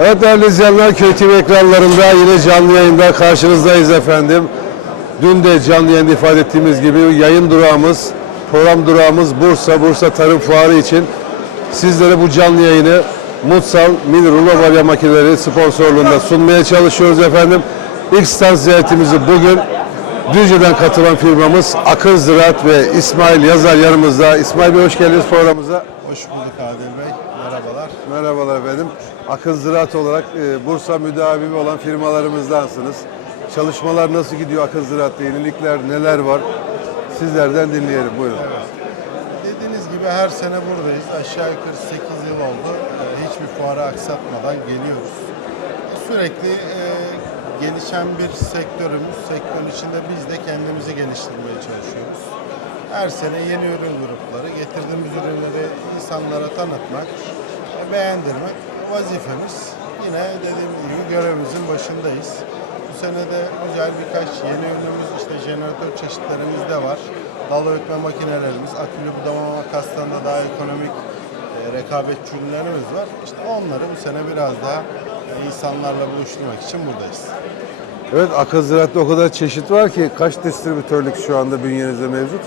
Evet değerli izleyenler Köy TV ekranlarında yine canlı yayında karşınızdayız efendim. Dün de canlı yayında ifade ettiğimiz gibi yayın durağımız, program durağımız Bursa, Bursa Tarım Fuarı için sizlere bu canlı yayını Mutsal Mini Rulo Balya makineleri sponsorluğunda sunmaya çalışıyoruz efendim. İlk stand ziyaretimizi bugün Düzce'den katılan firmamız Akın Ziraat ve İsmail Yazar yanımızda. İsmail Bey hoş geldiniz programımıza. Hoş bulduk Adil Bey. Merhabalar. Merhabalar efendim. Akın Ziraat olarak e, Bursa müdavimi olan firmalarımızdansınız. Çalışmalar nasıl gidiyor Akın Ziraat'ta? Yenilikler neler var? Sizlerden dinleyelim. Buyurun. Dediğiniz gibi her sene buradayız. Aşağı yukarı 8 yıl oldu. Ee, Hiçbir fuarı aksatmadan geliyoruz. Sürekli e, gelişen bir sektörümüz. Sektörün içinde biz de kendimizi geliştirmeye çalışıyoruz. Her sene yeni ürün grupları, getirdiğimiz ürünleri insanlara tanıtmak, beğendirmek vazifemiz. Yine dediğim gibi görevimizin başındayız. Bu sene de güzel birkaç yeni ürünümüz, işte jeneratör çeşitlerimiz de var. Dal öğütme makinelerimiz, akülü budama makaslarında daha ekonomik e, rekabetçi ürünlerimiz var. İşte onları bu sene biraz daha insanlarla buluşturmak için buradayız. Evet Akın Ziraat'ta o kadar çeşit var ki kaç distribütörlük şu anda bünyenizde mevcut?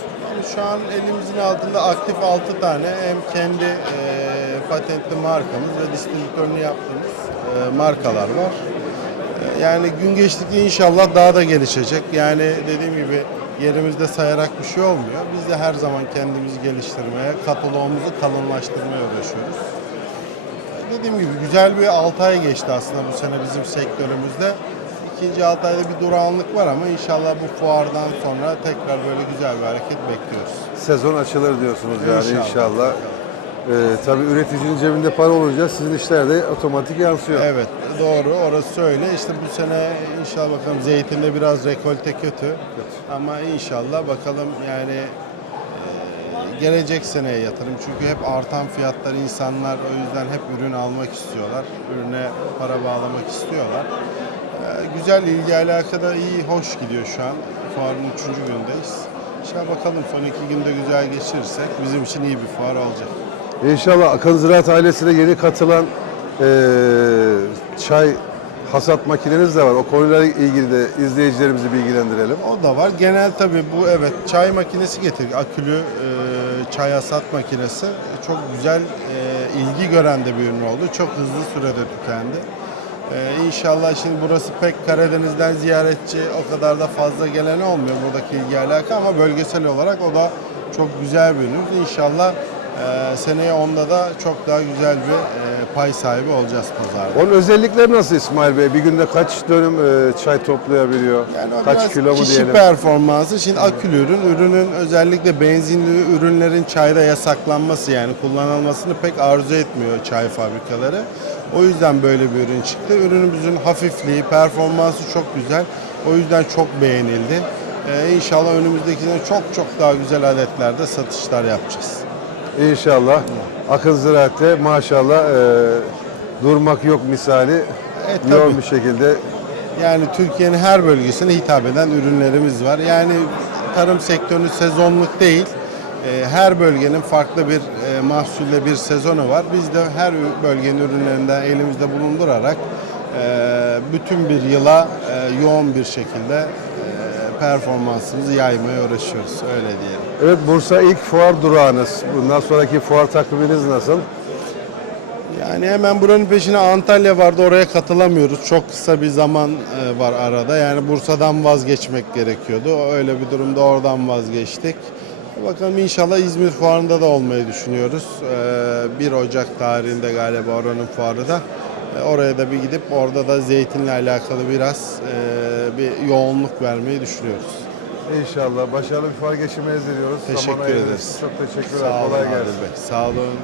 Şu an elimizin altında aktif 6 tane hem kendi e, patentli markamız ve distribütörünü yaptığımız e, markalar var. E, yani gün geçtikçe inşallah daha da gelişecek. Yani dediğim gibi yerimizde sayarak bir şey olmuyor. Biz de her zaman kendimizi geliştirmeye, kataloğumuzu kalınlaştırmaya uğraşıyoruz. E, Dediğim gibi güzel bir 6 ay geçti aslında bu sene bizim sektörümüzde. İkinci 6 ayda bir durağanlık var ama inşallah bu fuardan sonra tekrar böyle güzel bir hareket bekliyoruz. Sezon açılır diyorsunuz yani İnşallah. inşallah. Ee, tabii üreticinin cebinde para olunca sizin işler de otomatik yansıyor. Evet doğru orası öyle. İşte bu sene inşallah bakalım zeytinde biraz rekolte kötü. Ama inşallah bakalım yani e, gelecek seneye yatırım. Çünkü hep artan fiyatlar insanlar o yüzden hep ürün almak istiyorlar. Ürüne para bağlamak istiyorlar. E, güzel ilgi alakada iyi, hoş gidiyor şu an. Fuarın üçüncü gündeyiz. İnşallah bakalım son iki günde güzel geçirirsek bizim için iyi bir fuar olacak. İnşallah Akın Ziraat ailesine yeni katılan eee, çay hasat makineniz de var. O konuyla ilgili de izleyicilerimizi bilgilendirelim. O da var. Genel tabii bu evet çay makinesi getirdik. Akülü e, çay hasat makinesi. Çok güzel e, ilgi gören de bir ürün oldu. Çok hızlı sürede tükendi. E, inşallah şimdi burası pek Karadeniz'den ziyaretçi o kadar da fazla gelen olmuyor buradaki ilgi alaka ama bölgesel olarak o da çok güzel bir ürün. İnşallah e, seneye onda da çok daha güzel bir e, pay sahibi olacağız pazarda. Onun özellikleri nasıl İsmail Bey? Bir günde kaç dönüm eee, çay toplayabiliyor? Yani o kaç kilo mu kişi diyelim? performansı. Şimdi akülü ürün, ürünün özellikle benzinli ürünlerin çayda yasaklanması yani kullanılmasını pek arzu etmiyor çay fabrikaları. O yüzden böyle bir ürün çıktı. Ürünümüzün hafifliği, performansı çok güzel. O yüzden çok beğenildi. Ee, inşallah önümüzdeki sene çok çok daha güzel adetlerde satışlar yapacağız. İnşallah. Akın Ziraat'te maşallah eee, durmak yok misali. E, yoğun bir şekilde Yani Türkiye'nin her bölgesine hitap eden ürünlerimiz var. Yani tarım sektörü sezonluk değil. e, Her bölgenin farklı bir e, mahsulle bir sezonu var. Biz de her bölgenin ürünlerinden elimizde bulundurarak e, bütün bir yıla e, yoğun bir şekilde e, performansımızı yaymaya uğraşıyoruz. Öyle diyelim. Evet Bursa ilk fuar durağınız. Bundan sonraki fuar takviminiz nasıl? Yani hemen buranın peşine Antalya vardı oraya katılamıyoruz. Çok kısa bir zaman e, var arada. Yani Bursa'dan vazgeçmek gerekiyordu. Öyle bir durumda oradan vazgeçtik. Bakalım inşallah İzmir fuarında da olmayı düşünüyoruz. E, 1 Ocak tarihinde galiba oranın fuarı da. Oraya da bir gidip orada da zeytinle alakalı biraz e, bir yoğunluk vermeyi düşünüyoruz. İnşallah başarılı bir fuar geçirmeyi diliyoruz. Teşekkür ayırdığınız ederiz. Çok teşekkürler. Sağ olun Kolay Adil gelsin. Bey. Sağ olun.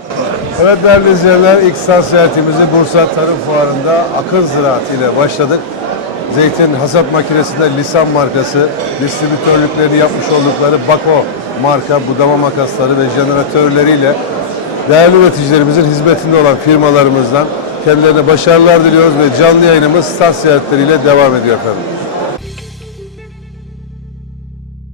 Evet değerli izleyenler ilk stand ziyaretimizi Bursa Tarım Fuarı'nda Akın Ziraat ile başladık. Zeytin hasat makinesinde Lisan markası, distribütörlüklerini yapmış oldukları Bako marka budama makasları ve jeneratörleriyle değerli üreticilerimizin hizmetinde olan firmalarımızdan kendilerine başarılar diliyoruz ve canlı yayınımız stand ziyaretleriyle devam ediyor efendim.